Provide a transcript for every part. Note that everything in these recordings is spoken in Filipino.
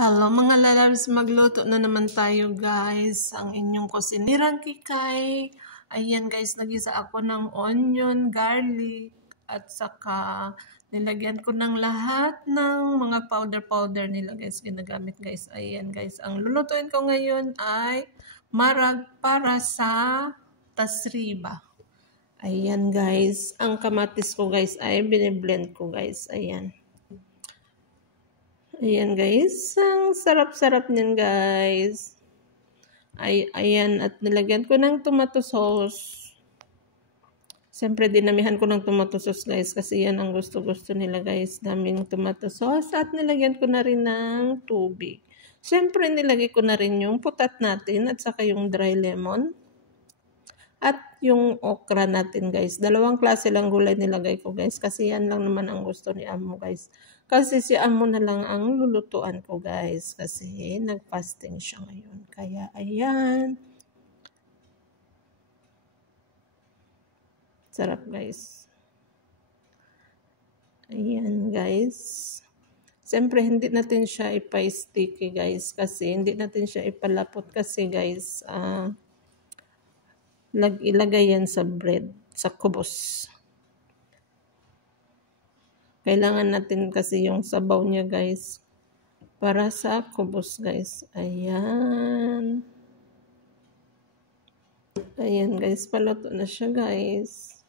Hello mga lalabs, magluto na naman tayo guys. Ang inyong kusinirang kikay. Ayan guys, nagisa ako ng onion, garlic, at saka nilagyan ko ng lahat ng mga powder nila guys. Ginagamit guys. Ayan guys, ang lulutuin ko ngayon ay marag para sa tasriba. Ayan guys, ang kamatis ko guys ay biniblend ko guys. Ayan. Ayan guys, ang sarap-sarap niyan guys. Ayan, at nilagyan ko ng tomato sauce. Siyempre dinamihan ko ng tomato sauce guys kasi yan ang gusto-gusto nila guys. Daming tomato sauce at nilagyan ko na rin ng tubig. Siyempre nilagay ko na rin yung putat natin at saka yung dry lemon. At yung okra natin guys. Dalawang klase lang gulay nilagay ko guys. Kasi yan lang naman ang gusto ni Amo guys. Kasi si Amo na lang ang lulutuan ko guys. Kasi nag-fasting siya ngayon. Kaya ayan. Sarap guys. Ayan guys. Siyempre hindi natin siya ipa-sticky guys. Kasi hindi natin siya ipalapot kasi guys. Ilagay yan sa bread, sa kubos. Kailangan natin kasi yung sabaw niya guys. Para sa kubos guys. Ayan. Ayan guys, paluto na siya guys.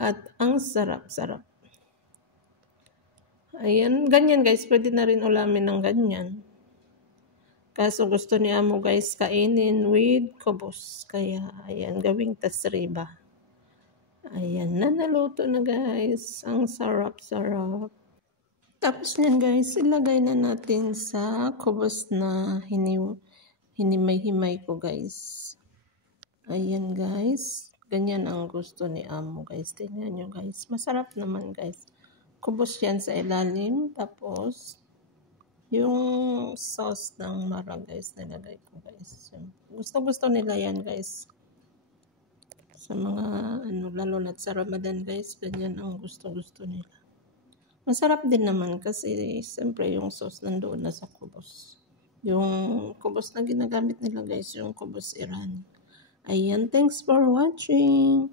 At ang sarap-sarap. Ayan, ganyan guys. Pwede na rin ulamin ng ganyan. Kaso gusto ni Amo guys kainin with kubos. Kaya ayan, gawing tasriba. Ayan, naluto na guys. Ang sarap-sarap. Tapos niyan guys, ilagay na natin sa kubos na hinimay-himay ko guys. Ayan guys. Ganyan ang gusto ni Amo guys. Tingnan nyo guys. Masarap naman guys. Kubos yan sa ilalim. Tapos yung sauce ng mara guys, nilagay ko guys. Gusto nila yan guys. Sa mga lalo na sa Ramadan guys, ganyan ang gusto nila. Masarap din naman kasi siyempre yung sauce nandoon na sa kubos. Yung kubos na ginagamit nila guys, yung kubos Iran. Ayan, thanks for watching.